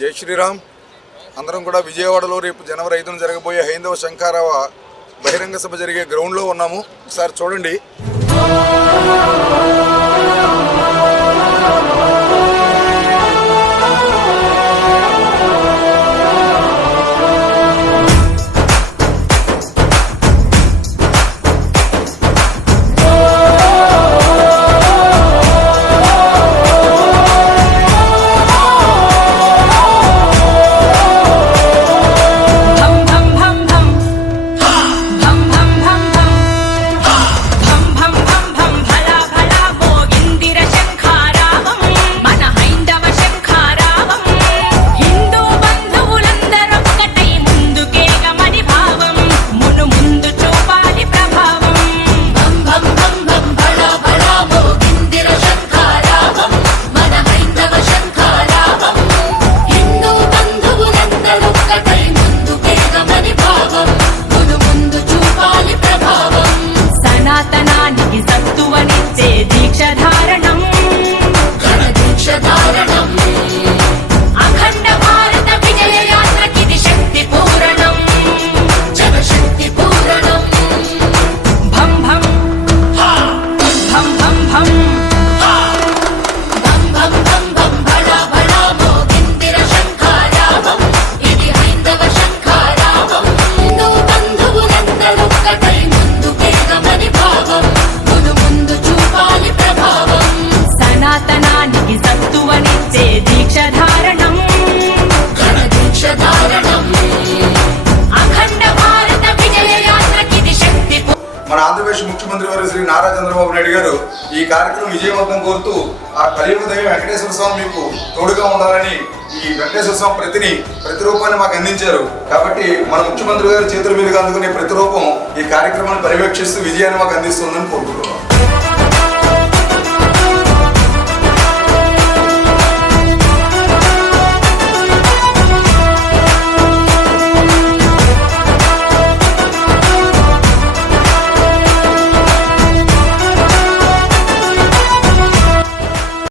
జై శ్రీరామ్. అందరం కూడా విజయవాడలో రేపు జనవరి 5న జరగబోయే హైందవ శంఖారావ బహిరంగ సభ జరిగే గ్రౌండ్లో ఉన్నాము. ఒకసారి చూడండి. మన ఆంధ్రప్రదేశ్ ముఖ్యమంత్రి వారు శ్రీ నారా చంద్రబాబు నాయుడు గారు ఈ కార్యక్రమం విజయవంతం కోరుతూ ఆ కలియుగ దైవం వెంకటేశ్వర స్వామి మీకు తోడుగా ఉండాలని ఈ వెంకటేశ్వర స్వామి ప్రతిరూపాన్ని మాకు అందించారు. కాబట్టి మన ముఖ్యమంత్రి గారి చేతుల మీదుగా అందుకునే ప్రతిరూపం ఈ కార్యక్రమాన్ని పర్యవేక్షిస్తూ విజయాన్ని మాకు అందిస్తుందని కోరుకుంటున్నాను.